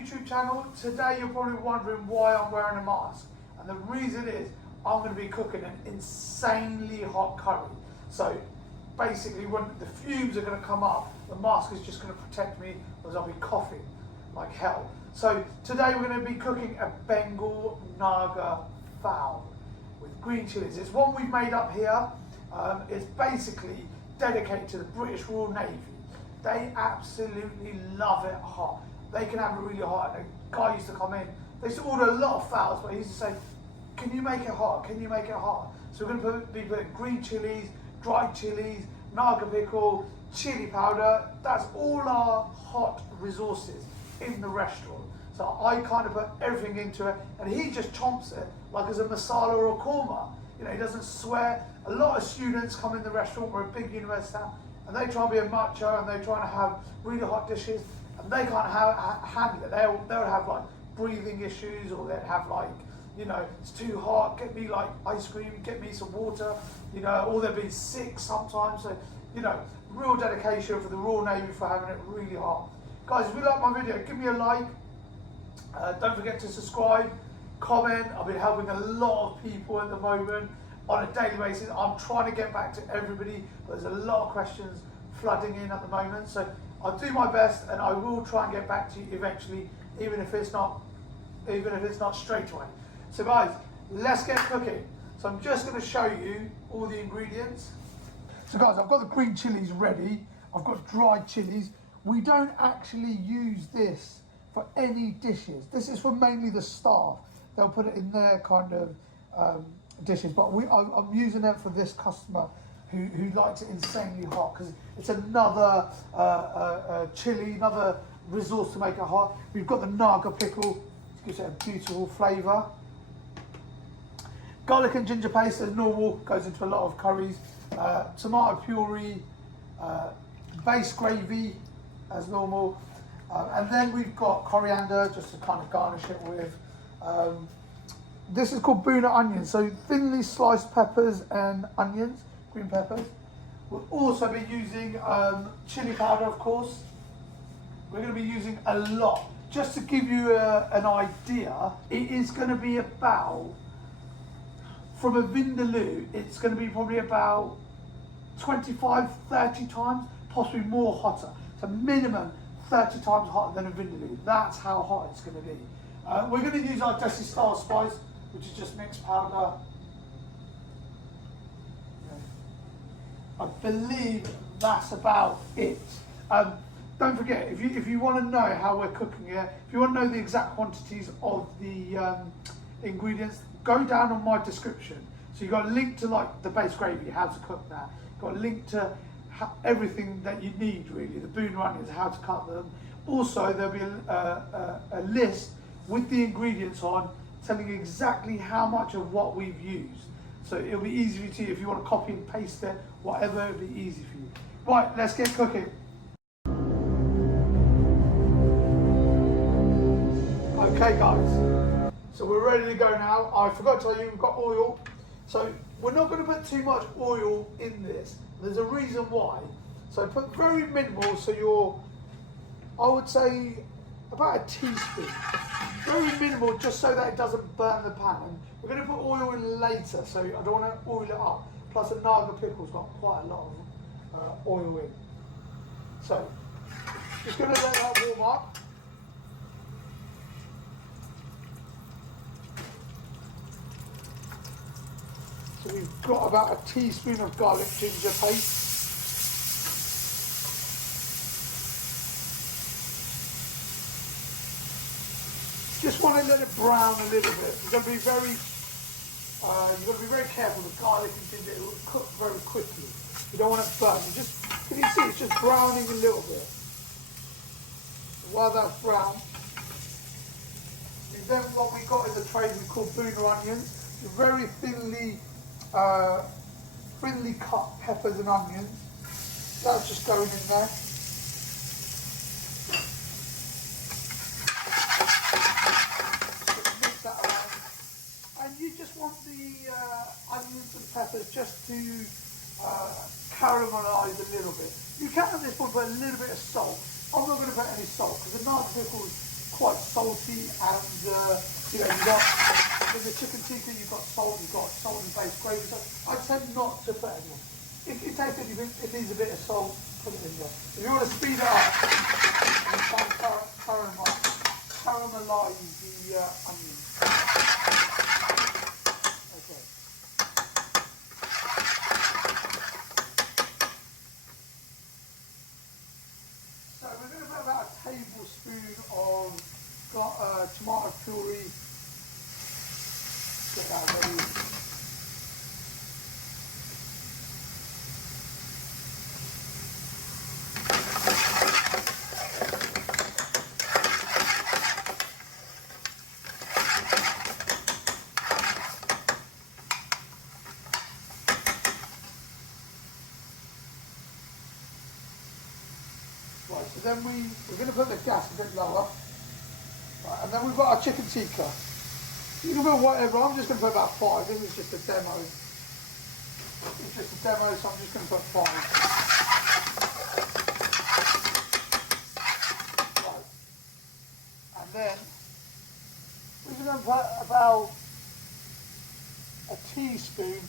YouTube channel. Today you're probably wondering why I'm wearing a mask, and the reason is I'm going to be cooking an insanely hot curry. So basically when the fumes are going to come up, the mask is just going to protect me as I'll be coughing like hell. So today we're going to be cooking a Bengal Naga Phall with green chilies. It's one we've made up here. It's basically dedicated to the British Royal Navy. They absolutely love it hot. They can have it really hot. And a guy used to come in, they used to order a lot of fowls, but he used to say, can you make it hot? Can you make it hot? So we're going to be putting green chilies, dried chilies, Naga Pickle, chili powder. That's all our hot resources in the restaurant. So I kind of put everything into it, and he just chomps it like as a masala or a korma. You know, he doesn't swear. A lot of students come in the restaurant, we're a big university town, and they try and be a macho, and they try to have really hot dishes, and they can't handle it. They'll have like breathing issues, or they'd have like, you know, it's too hot, get me like ice cream, get me some water, you know, or they'll be sick sometimes. So, you know, real dedication for the Royal Navy for having it really hot. Guys, if you like my video, give me a like. Don't forget to subscribe, comment. I've been helping a lot of people at the moment on a daily basis. I'm trying to get back to everybody, but there's a lot of questions flooding in at the moment. So I'll do my best, and I will try and get back to you eventually, even if it's not straight away. So guys, let's get cooking. So I'm just going to show you all the ingredients. So guys, I've got the green chilies ready. I've got dried chilies. We don't actually use this for any dishes. This is for mainly the staff. They'll put it in their kind of dishes, but I'm using it for this customer who likes it insanely hot, because it's another chili, another resource to make it hot. We've got the Naga Pickle, it gives it a beautiful flavour. Garlic and ginger paste as normal, goes into a lot of curries. Tomato puree, base gravy as normal. And then we've got coriander, just to kind of garnish it with. This is called Bhuna Onions, so thinly sliced peppers and onions, green peppers. We'll also be using chili powder, of course. We're going to be using a lot. Just to give you an idea, it is going to be about, from a vindaloo, it's going to be probably about 25, 30 times, possibly more hotter. So minimum 30 times hotter than a vindaloo. That's how hot it's going to be. We're going to use our Desi style spice, which is just mixed powder. I believe that's about it. Don't forget, if you want to know how we're cooking it, if you want to know the exact quantities of the ingredients, go down on my description. So you've got a link to like the base gravy, how to cook that. You've got a link to everything that you need really, the Bhuna onions, how to cut them. Also there'll be a list with the ingredients on, telling you exactly how much of what we've used. So it'll be easy for you if you want to copy and paste it, whatever, it'll be easy for you. Right, let's get cooking. Okay guys, so we're ready to go now. I forgot to tell you, we've got oil. So we're not going to put too much oil in this. There's a reason why. So put very minimal, so you're, I would say, about a teaspoon. Very minimal, just so that it doesn't burn the pan. And we're going to put oil in later, so I don't want to oil it up. Plus the Naga Pickle's got quite a lot of oil in. So, just going to let that warm up. So we've got about a teaspoon of garlic ginger paste. Just want to let it brown a little bit. You've got to be very, careful. The garlic and ginger, it will cook very quickly. You don't want it burn. You can see it's just browning a little bit. While that's brown, and then what we got in the tray we call Bhuna Onions. Very thinly cut peppers and onions. That's just going in there. Mix that around. And you just want the onions and peppers just to caramelise a little bit. You can at this point put a little bit of salt. I'm not going to put any salt because the Naga Pickle is quite salty, and you know, you've got in the chicken tikka, you've got salty-based gravy. So I'd say not to put anyone. If you taste it, you think it needs a bit of salt, put it in there. If you want to speed it up, you can caramelize the onions. Okay. So we're going to put about a tablespoon of tomato puree. Get that ready. Right, so then we're going to put the gas a bit lower. Right, and then we've got our chicken tikka. You can put whatever, I'm just going to put about 5. This is just a demo. It's just a demo, so I'm just going to put 5. Right. And then we're going to put about a teaspoon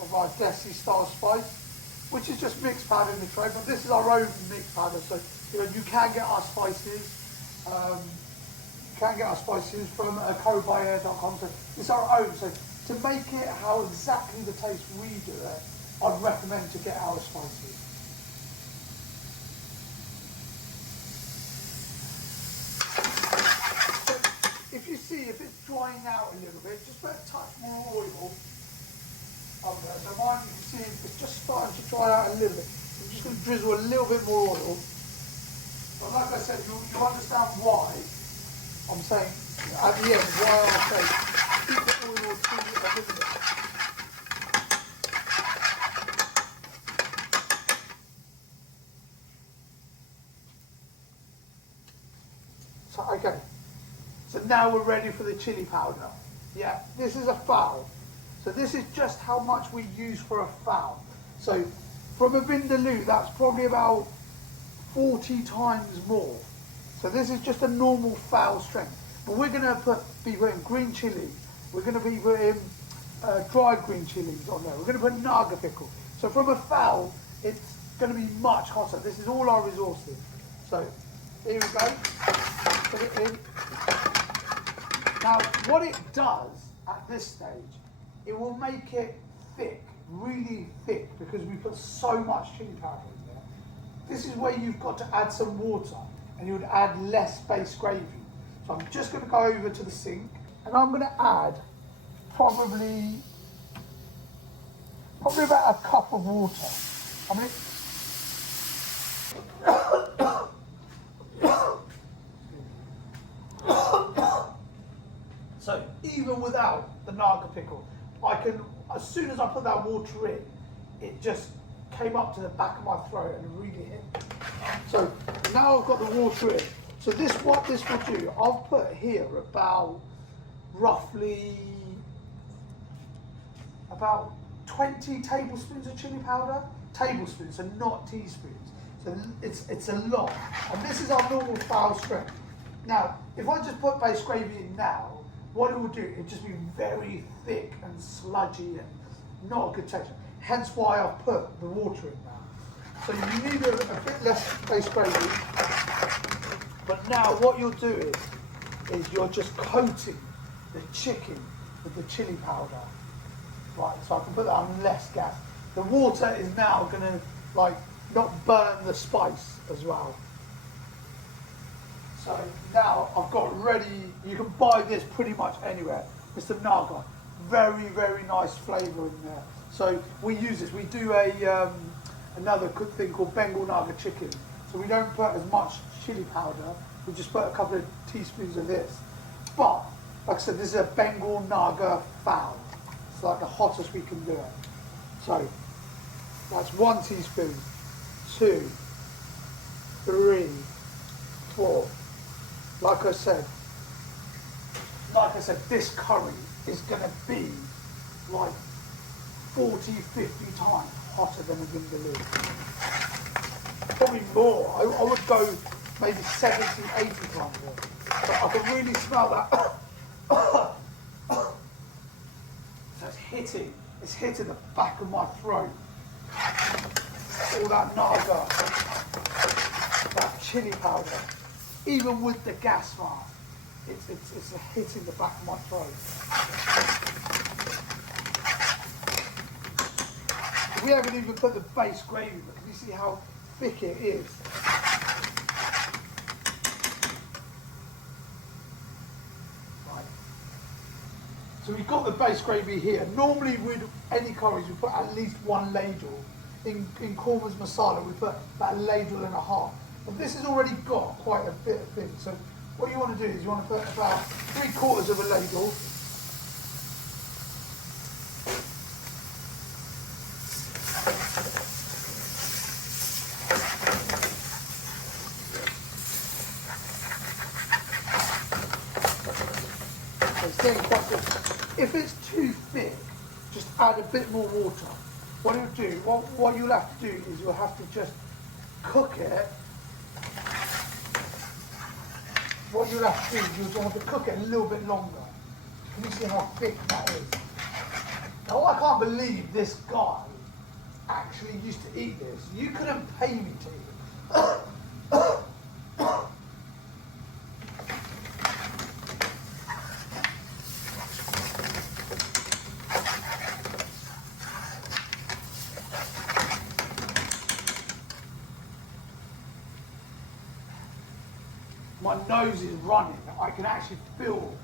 of our Desi style spice, which is just mixed powder in the tray, but this is our own mixed powder, so you know you can get our spices. From coriander.com, so it's our own. So to make it how exactly the taste we do it, I'd recommend to get our spices. So if you see if it's drying out a little bit, just put a touch more oil on there. So mine, you can see it's just starting to dry out a little bit. I'm just going to drizzle a little bit more oil. But like I said, you understand why I'm saying at the end, why I say keep the oil to a little bit. So, okay, so now we're ready for the chili powder. Yeah, this is a fowl. So this is just how much we use for a fowl. So from a vindaloo, that's probably about 40 times more. So this is just a normal fowl strength. But we're going to be putting green chili. We're going to be putting dried green chilies on there. We're going to put Naga Pickle. So from a fowl, it's going to be much hotter. This is all our resources. So here we go. Put it in. Now what it does at this stage, it will make it thick, really thick, because we put so much chili powder in there. This is where you've got to add some water, and you would add less base gravy. So I'm just going to go over to the sink, and I'm going to add probably about a cup of water. So even without the Naga Pickle, I can, as soon as I put that water in, it just came up to the back of my throat and really hit me. So now I've got the water in. So what this will do, I'll put here about roughly about 20 tablespoons of chili powder. Tablespoons, so not teaspoons. So it's a lot. And this is our normal fowl strength. Now, if I just put base gravy in now, what it will do, it'll just be very thick and sludgy and not a good texture. Hence why I've put the water in now. So you need a bit less base gravy. But now what you'll do is you're just coating the chicken with the chili powder. Right, so I can put that on less gas. The water is now gonna not burn the spice as well. So now I've got ready, you can buy this pretty much anywhere. Mr. Naga, very, very nice flavour in there. So we use this, we do another good thing called Bengal Naga chicken. So we don't put as much chili powder, we just put a couple of teaspoons of this. But, like I said, this is a Bengal Naga Phall. It's like the hottest we can do it. So, that's 1 teaspoon, 2, 3, 4. Like I said, this curry is going to be like 40, 50 times hotter than a vindaloo. Probably more. I would go maybe 70, 80 times more. But I can really smell that. So it's hitting the back of my throat. All that naga, that chili powder, even with the gas mask, it's hitting the back of my throat. We haven't even put the base gravy, but can you see how thick it is? Right. So we've got the base gravy here. Normally with any curries we put at least one ladle. In Korma's masala we put about a ladle and a half. But this has already got quite a bit of thing. So what you want to do is you want to put about 3/4 of a ladle. If it's too thick, just add a bit more water. What you'll have to do is you'll have to just cook it. What you'll have to do is you'll have to cook it a little bit longer. Can you see how thick that is? Now I can't believe this guy actually used to eat this. You couldn't pay me to eat it. My nose is running. I can actually feel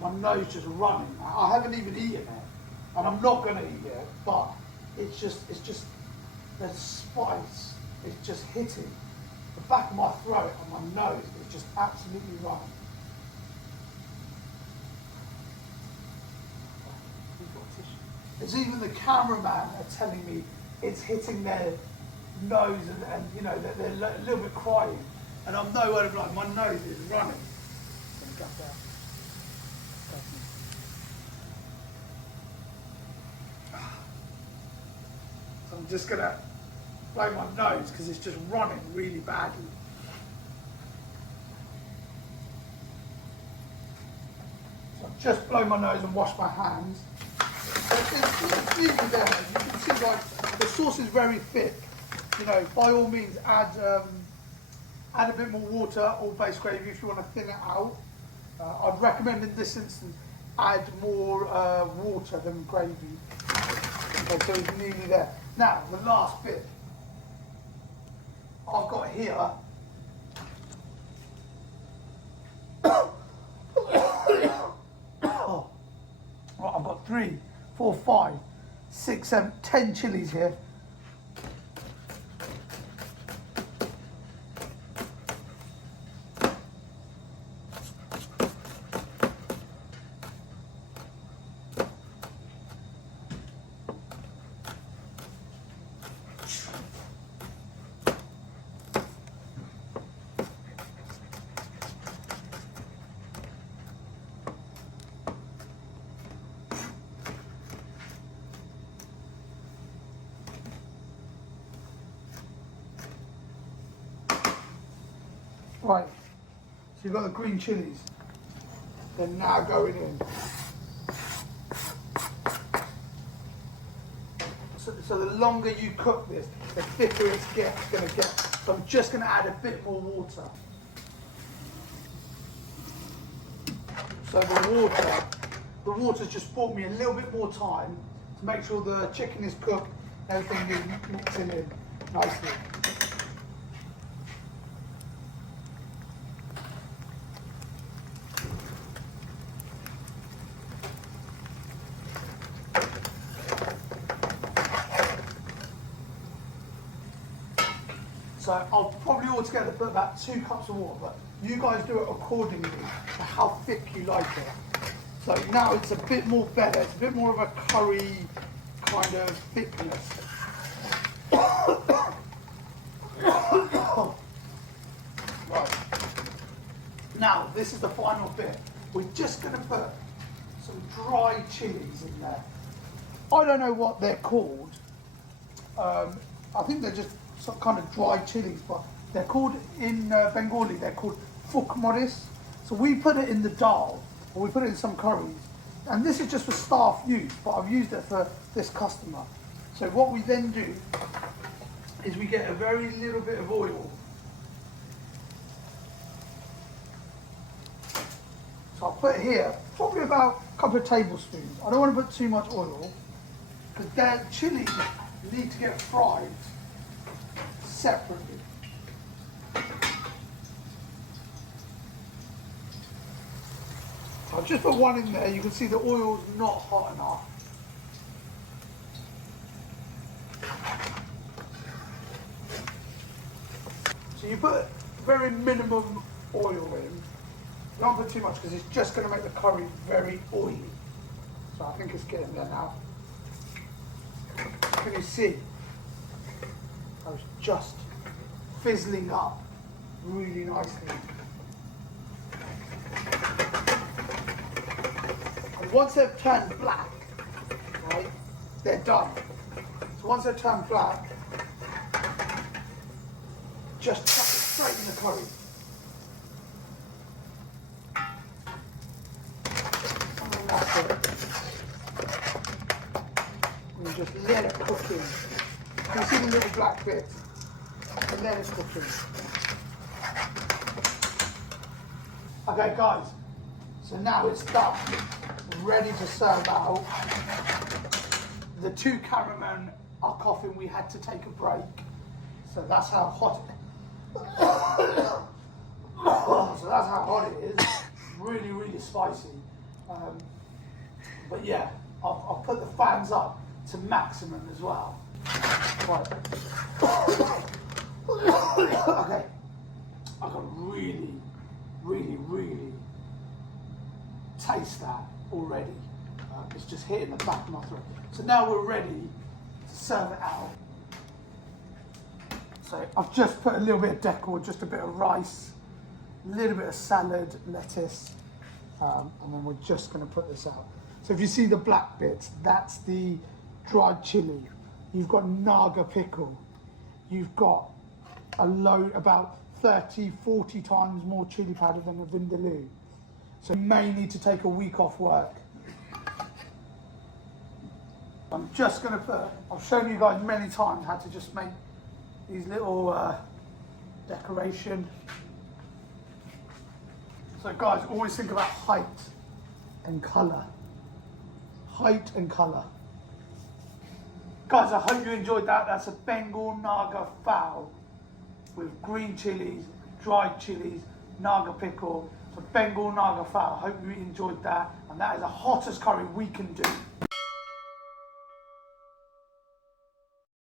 my nose just running. I haven't even eaten it, and I'm not going to eat it. But it's just the spice. It's just hitting the back of my throat and my nose. It's just absolutely running. It's even the cameraman are telling me it's hitting their nose, and you know they're a little bit crying. And I'm nowhere to like, my nose is running. So I'm just gonna blow my nose because it's just running really badly. So I've just blown my nose and washed my hands. It's really there. You can see like the sauce is very thick. You know, by all means add a bit more water or base gravy if you want to thin it out. I'd recommend in this instance add more water than gravy. Okay, so it's nearly there. Now, the last bit I've got here. Right, I've got 3, 4, 5, 6, 7, 10 chilies here. Right, so you've got the green chilies. They're now going in. So the longer you cook this, the thicker it's going to get. So I'm just going to add a bit more water. So the water's just bought me a little bit more time to make sure the chicken is cooked, everything is mixing in nicely. So I'll probably altogether put about 2 cups of water, but you guys do it accordingly to how thick you like it. So now it's a bit more better, it's a bit more of a curry kind of thickness. Right. Now this is the final bit. We're just going to put some dry chilies in there. I don't know what they're called. I think they're just some kind of dry chilies, but they're called in Bengali, they're called fuk moris. So we put it in the dal, or we put it in some curries, and this is just for staff use, but I've used it for this customer. So what we then do is we get a very little bit of oil. So I'll put here, probably about a couple of tablespoons. I don't want to put too much oil, because their chilies need to get fried separately. I'll just put one in there. You can see the oil's not hot enough. So you put very minimum oil in. Don't put too much because it's just going to make the curry very oily. So I think it's getting there now. Can you see? I was just fizzling up really nicely. And once they've turned black, right, they're done. So once they've turned black, just chuck it straight in the curry. And that's it. And just let it cook in. You can see the little black bits. And let it cook in. Okay guys, so now it's done. Ready to serve out. The two cameramen are coughing, we had to take a break. So that's how hot so that's how hot it is. Really, really spicy. But yeah, I'll put the fans up to maximum as well. Right. Okay. I can really, really, really taste that already. It's just hitting the back of my throat. So now we're ready to serve it out. So I've just put a little bit of decor, just a bit of rice, a little bit of salad, lettuce, and then we're just going to put this out. So if you see the black bits, that's the dried chili. You've got Naga Pickle. You've got a load, about 30, 40 times more chili powder than a vindaloo. So you may need to take a week off work. I'm just going to put, I've shown you guys many times how to just make these little decoration. So guys, always think about height and colour. Height and colour. Guys, I hope you enjoyed that. That's a Bengal Naga Phall with green chilies, dried chilies, Naga Pickle. So Bengal Naga Phall. I hope you enjoyed that. And that is the hottest curry we can do.